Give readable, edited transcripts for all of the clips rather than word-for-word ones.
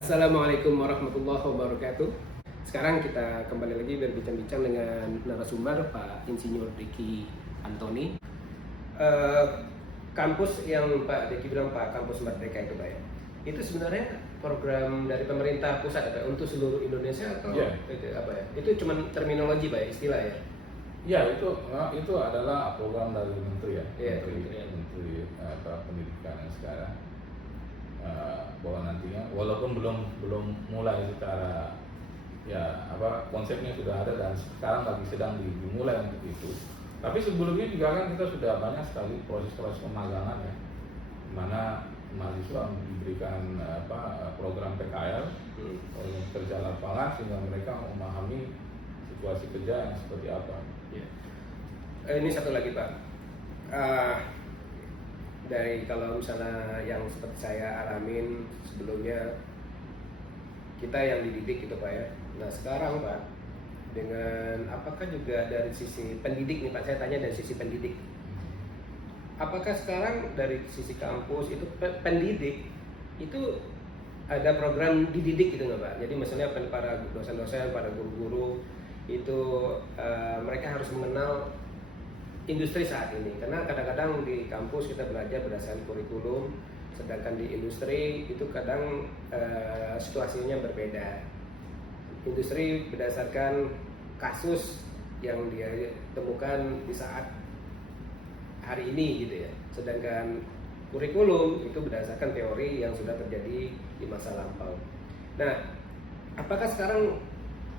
Assalamualaikum warahmatullahi wabarakatuh. Sekarang kita kembali lagi berbincang-bincang dengan narasumber Pak Insinyur Diki Antoni. Eh, Kampus yang Pak Diki bilang Pak Kampus Merdeka itu Pak ya. Itu sebenarnya program dari pemerintah pusat Pak untuk seluruh Indonesia atau itu apa ya? Itu cuma terminologi Pak ya, istilah ya. Ya, itu adalah program dari Menteri ya, Iya, Menteri Pendidikan yang sekarang, bahwa nantinya walaupun belum mulai secara konsepnya sudah ada dan sekarang lagi sedang dimulai untuk itu. Tapi sebelumnya juga kan kita sudah banyak sekali proses-proses pemagangan ya, di mana mahasiswa diberikan program PKL, program kerja lapangan, sehingga mereka memahami situasi kerja yang seperti apa. Ya. Ini satu lagi Pak. Dari kalau misalnya yang seperti saya alamin sebelumnya, kita yang dididik gitu Pak ya. Nah sekarang Pak, dengan apakah juga dari sisi pendidik nih Pak, saya tanya dari sisi pendidik, apakah sekarang dari sisi kampus itu pendidik itu ada program dididik gitu nggak Pak? Jadi misalnya para dosen-dosen, para guru-guru itu mereka harus mengenal industri saat ini, karena kadang-kadang di kampus kita belajar berdasarkan kurikulum, sedangkan di industri itu kadang situasinya berbeda. Industri berdasarkan kasus yang dia temukan di saat hari ini gitu ya, sedangkan kurikulum itu berdasarkan teori yang sudah terjadi di masa lampau. Nah, apakah sekarang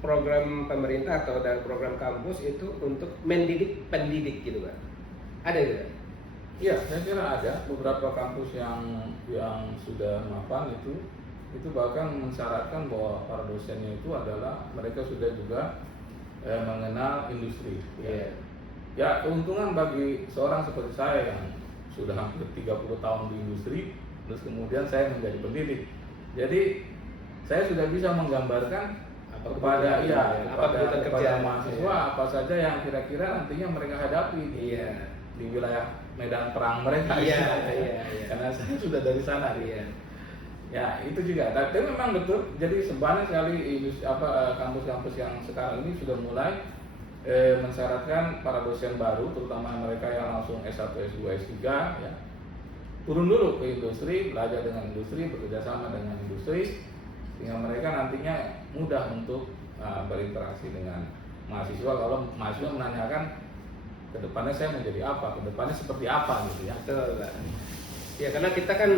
program pemerintah atau dan program kampus itu untuk mendidik pendidik gitu Pak? Ada gitu? Iya, saya kira ada beberapa kampus yang sudah mapan itu bahkan mensyaratkan bahwa para dosennya itu adalah mereka sudah juga mengenal industri. Yeah. Ya, keuntungan bagi seorang seperti saya yang sudah hampir 30 tahun di industri, terus kemudian saya menjadi pendidik. Jadi saya sudah bisa menggambarkan kepada mahasiswa apa saja yang kira-kira nantinya mereka hadapi di wilayah medan perang mereka. Karena saya sudah dari sana. Ya, itu juga. Tapi memang betul. Jadi sebanyak sekali kampus-kampus yang sekarang ini sudah mulai mensyaratkan para dosen baru, terutama mereka yang langsung S1, S2, S3 ya, turun dulu ke industri, belajar dengan industri, bekerja sama dengan industri, sehingga mereka nantinya mudah untuk berinteraksi dengan mahasiswa. Kalau mahasiswa menanyakan kedepannya saya mau jadi apa, kedepannya seperti apa gitu ya. Betul Pak. Ya karena kita kan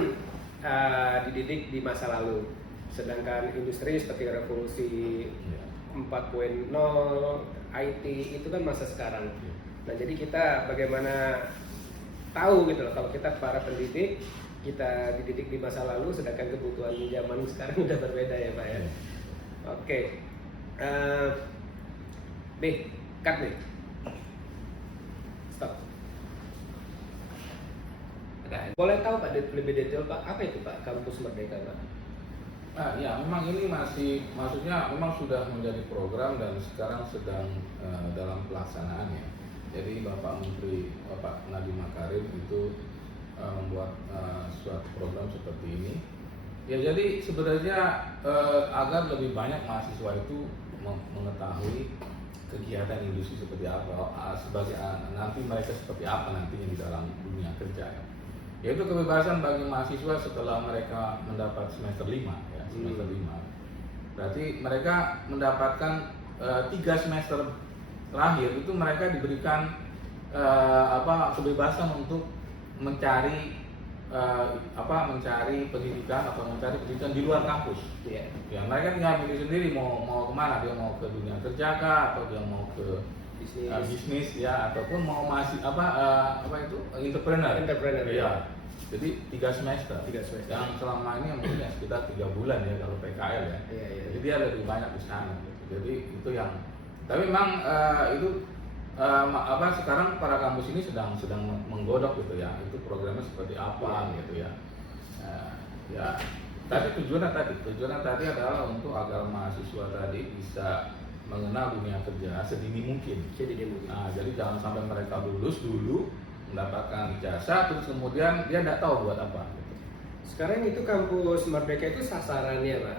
dididik di masa lalu, sedangkan industri seperti revolusi 4.0, IT itu kan masa sekarang. Nah jadi kita bagaimana tahu gitu loh, kalau kita para pendidik, kita dididik di masa lalu, sedangkan kebutuhan zaman sekarang udah berbeda ya Pak ya. Oke. Cut nih. Stop. Boleh tahu Pak lebih detail Pak, apa itu Pak Kampus Merdeka Pak? Ya memang ini maksudnya memang sudah menjadi program dan sekarang sedang dalam pelaksanaannya. Jadi Bapak Menteri Bapak Nadiem Makarim itu membuat suatu program seperti ini. Ya jadi sebenarnya agar lebih banyak mahasiswa itu mengetahui kegiatan industri seperti apa, sebagai nanti mereka seperti apa nantinya di dalam dunia kerja ya. Yaitu kebebasan bagi mahasiswa setelah mereka mendapat semester 5 ya, semester 5. Berarti mereka mendapatkan 3 semester terakhir itu mereka diberikan kebebasan untuk mencari pendidikan atau mencari pendidikan di luar kampus. Ya mereka tinggal pilih sendiri mau kemana, dia mau ke dunia kerja kah, atau dia mau ke bisnis ya, ataupun mau masih entrepreneur ya. Jadi 3 semester yang selama ini mungkin sekitar 3 bulan ya kalau PKL ya. Jadi dia lebih banyak di sana gitu. Jadi itu yang, tapi memang sekarang para kampus ini sedang menggodok gitu ya, itu programnya seperti apa gitu ya. Tapi tujuannya tadi adalah untuk agar mahasiswa tadi bisa mengenal dunia kerja sedini mungkin. Nah, jadi jangan sampai mereka lulus dulu mendapatkan ijazah terus kemudian dia tidak tahu buat apa. Sekarang itu Kampus Merdeka itu sasarannya Pak,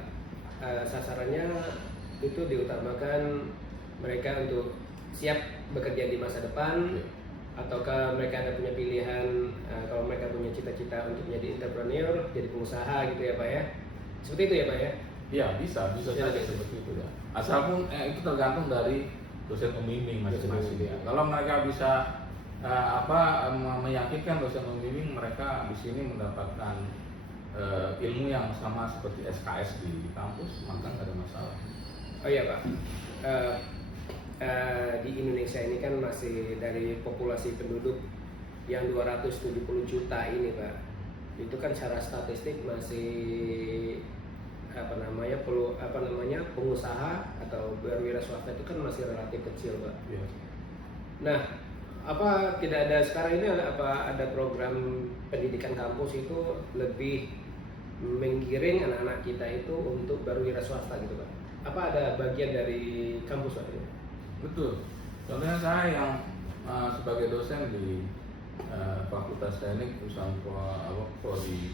sasarannya itu diutamakan mereka untuk siap bekerja di masa depan, Iya. ataukah mereka ada punya pilihan, kalau mereka punya cita-cita untuk menjadi entrepreneur, jadi pengusaha gitu ya Pak ya? Seperti itu ya Pak ya? Iya, bisa Iya, saja iya. seperti itu ya. Asalpun itu tergantung dari dosen pembimbing masing-masing ya. Kalau mereka bisa meyakinkan dosen pembimbing mereka di sini mendapatkan ilmu yang sama seperti SKS di kampus, maka nggak ada masalah. Oh iya Pak, Eh, di Indonesia ini kan masih dari populasi penduduk yang 270 juta ini Pak, itu kan secara statistik masih pengusaha atau berwira swasta itu kan masih relatif kecil Pak. Iya. Nah, apa tidak ada sekarang ini apa ada program pendidikan kampus itu lebih menggiring anak-anak kita itu untuk berwira swasta gitu Pak? Apa ada bagian dari kampus Pak? Betul. Contohnya saya yang sebagai dosen di Fakultas Teknik Perusahaan Prodi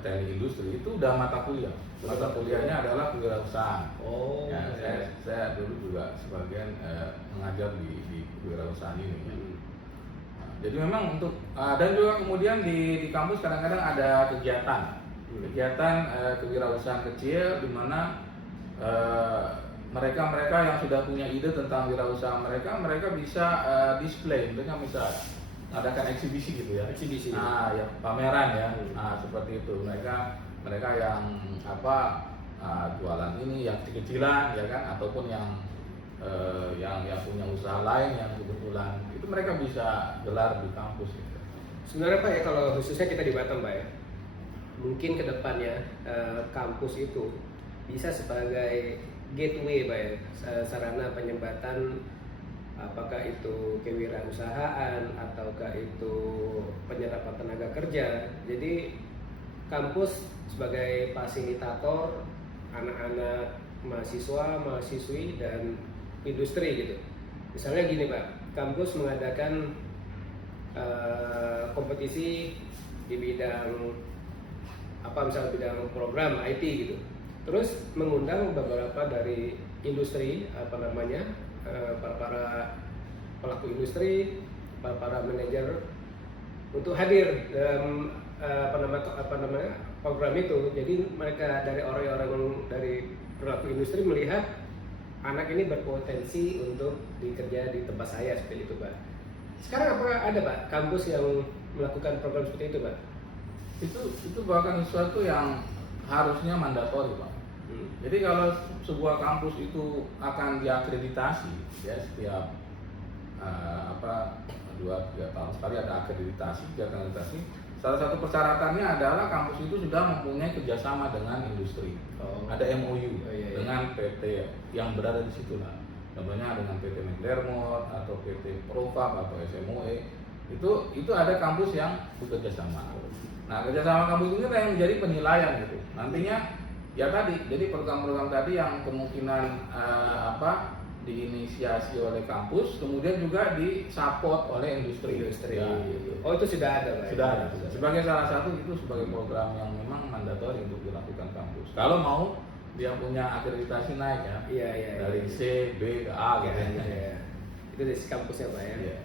Teknik Industri itu udah mata kuliah. Mata kuliahnya adalah kewirausahaan. Oh, Ya, ya. saya dulu juga sebagian mengajar di kewirausahaan ini. Ya. Nah, jadi memang untuk dan juga kemudian di kampus kadang-kadang ada kegiatan kewirausahaan kecil di mana mereka yang sudah punya ide tentang wirausaha mereka bisa display, mereka bisa adakan eksibisi gitu ya. Eksibisi. Nah, ya pameran ya. Nah, seperti itu. Mereka yang jualan ini yang kecil-kecilan ya kan, ataupun yang punya usaha lain yang kebetulan itu mereka bisa gelar di kampus gitu. Sebenarnya Pak ya, kalau khususnya kita di Batam Pak ya, mungkin ke depannya kampus itu bisa sebagai gateway Pak ya, sarana penyembatan apakah itu kewirausahaan ataukah itu penyerapan tenaga kerja. Jadi kampus sebagai fasilitator anak-anak mahasiswa, mahasiswi dan industri gitu. Misalnya gini Pak, kampus mengadakan kompetisi di bidang misalnya bidang program IT gitu. Terus mengundang beberapa dari industri para pelaku industri, para manajer untuk hadir dalam program itu. Jadi mereka dari orang-orang dari pelaku industri melihat anak ini berpotensi untuk dikerja di tempat saya seperti itu Pak. Sekarang apa ada Pak kampus yang melakukan program seperti itu Pak? Itu bahkan sesuatu yang harusnya mandatori Pak. Jadi kalau sebuah kampus itu akan diakreditasi ya setiap 2-3 tahun sekali ada akreditasi. Salah satu persyaratannya adalah kampus itu sudah mempunyai kerjasama dengan industri. Ada MOU dengan PT yang berada di situ lah. Contohnya dengan PT McDermott atau PT Profab atau SMOE. Itu ada kampus yang bekerja sama. Nah, kerjasama kampus ini yang menjadi penilaian gitu. Nantinya ya tadi, jadi program-program tadi yang kemungkinan diinisiasi oleh kampus, kemudian juga disupport oleh industri. Ya, gitu. Oh itu sudah ada Pak? Sudah ada. Sebagai salah satu itu sebagai program yang memang mandatori untuk dilakukan kampus. Kalau mau dia punya akreditasi naik ya, Iya. dari C, B, ke A gitu ya. Itu dari kampusnya Pak ya? Iya.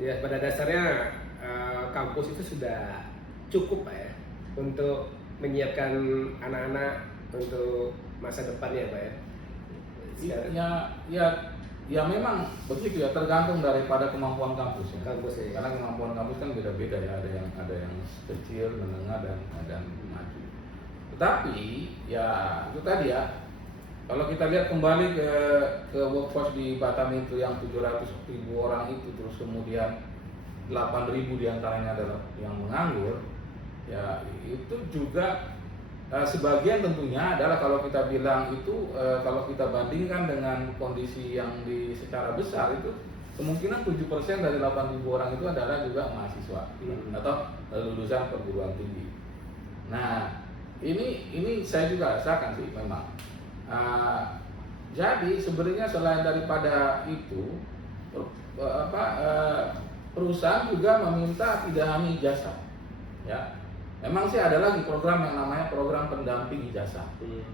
Ya pada dasarnya kampus itu sudah cukup Pak ya untuk menyiapkan anak-anak untuk masa depannya Pak ya? Ya memang begitu ya, tergantung daripada kemampuan kampus ya. Kampus ya. Karena kemampuan kampus kan beda-beda ya, ada yang kecil, menengah dan maju. Tetapi ya itu tadi ya, kalau kita lihat kembali ke workforce di Batam itu yang 700.000 orang itu, terus kemudian 8.000 diantaranya adalah yang menganggur, ya itu juga sebagian tentunya adalah kalau kita bilang itu kalau kita bandingkan dengan kondisi yang secara besar itu kemungkinan 7% dari 8.000 orang itu adalah juga mahasiswa atau lulusan perguruan tinggi. Nah ini saya juga rasakan sih memang. Jadi sebenarnya selain daripada itu perusahaan juga meminta tidak hanya ijazah ya. Memang sih ada lagi program yang namanya program pendamping ijazah.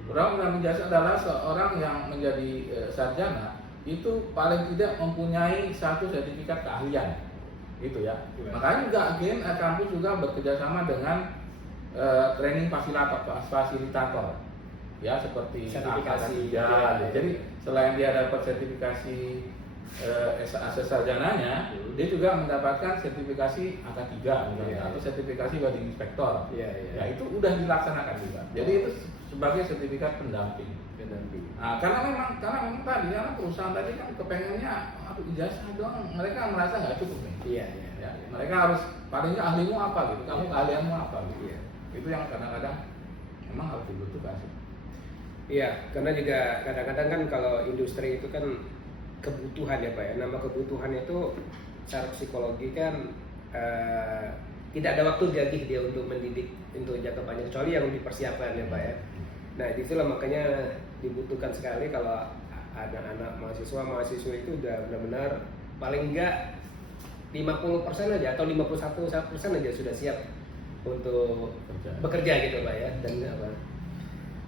Program pendamping ijazah adalah seorang yang menjadi sarjana itu paling tidak mempunyai satu sertifikat keahlian, gitu ya. Makanya juga agen kampus juga bekerjasama dengan training fasilitator, ya seperti Sertifikasi. ya. Jadi selain dia dapat sertifikasi sarjananya, dia juga mendapatkan sertifikasi angka 3 misalnya, atau sertifikasi wedding inspector. Ya itu udah dilaksanakan juga. Jadi itu sebagai sertifikat pendamping. Nah, karena memang tadi karena perusahaan tadi kan kepengennya ijazah doang, mereka merasa nggak cukup nih. Ya, mereka harus paling nggak ahlimu apa gitu, kamu keahlianmu apa gitu. Itu yang kadang-kadang memang harus dibutuhkan sih. Iya, karena juga kadang-kadang kan kalau industri itu kan kebutuhan ya Pak ya. Nama kebutuhan itu secara psikologi kan tidak ada waktu lagi dia untuk mendidik untuk jangka panjang, kecuali yang dipersiapkan ya Pak ya. Nah itulah makanya dibutuhkan sekali kalau anak-anak mahasiswa itu udah benar-benar paling enggak 50% aja atau 51% aja sudah siap untuk bekerja gitu Pak ya. Dan apa?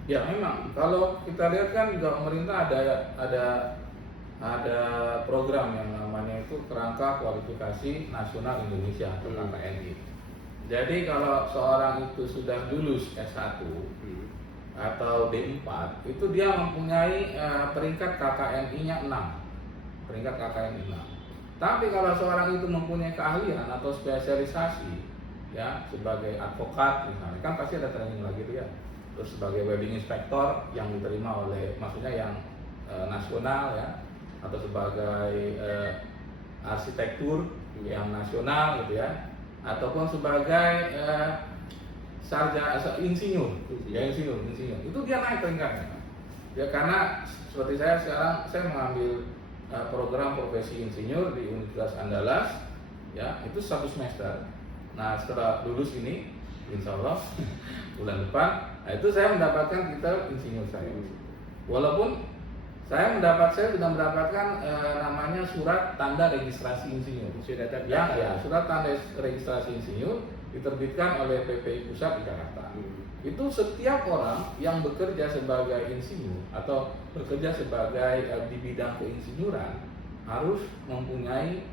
Ya memang kalau kita lihat kan juga pemerintah ada program yang namanya itu Kerangka Kualifikasi Nasional Indonesia atau KKNI. Jadi kalau seorang itu sudah lulus S1 atau D4 itu dia mempunyai peringkat KKNI-nya 6. Peringkat KKNI 6. Tapi kalau seorang itu mempunyai keahlian atau spesialisasi ya sebagai advokat misalnya, kan pasti ada training lagi tuh ya. Terus sebagai wedding inspector yang diterima oleh maksudnya yang nasional ya, atau sebagai arsitektur yang nasional gitu ya, ataupun sebagai insinyur itu dia naik peringkatnya ya, karena seperti saya sekarang saya mengambil program profesi insinyur di Universitas Andalas ya, itu 1 semester. Nah setelah lulus ini insya Allah bulan depan, nah itu saya mendapatkan titel insinyur saya, walaupun saya sudah mendapatkan namanya surat tanda registrasi insinyur. Surat tanda registrasi insinyur diterbitkan oleh PPI Pusat di Jakarta. Itu setiap orang yang bekerja sebagai insinyur atau bekerja sebagai di bidang keinsinyuran harus mempunyai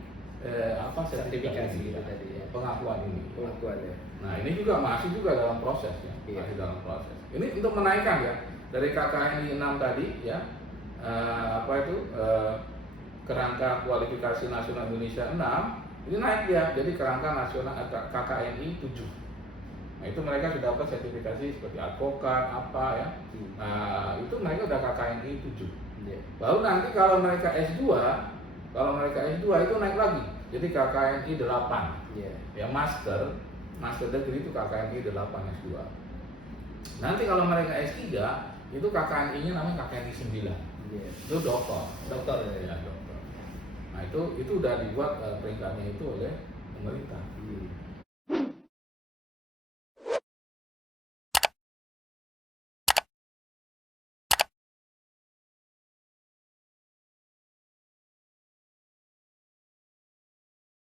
sertifikasi tadi ya. Pengakuan ini. Pengakuannya. Nah ini juga masih dalam proses ya. Masih dalam proses. Ini untuk menaikkan ya dari KKNI 6 tadi ya. Kerangka Kualifikasi Nasional Indonesia 6 ini naik dia jadi kerangka nasional KKNI 7. Nah itu mereka sudah dapat sertifikasi seperti advokat apa ya. Nah itu mereka udah KKNI 7. Lalu nanti kalau mereka S2 itu naik lagi jadi KKNI 8. Ya master degree itu KKNI 8 S2. Nanti kalau mereka S3 itu KKNI-nya namanya KKNI 9. Itu doktor ya dokter. Nah itu udah dibuat peringkatnya itu oleh pemerintah.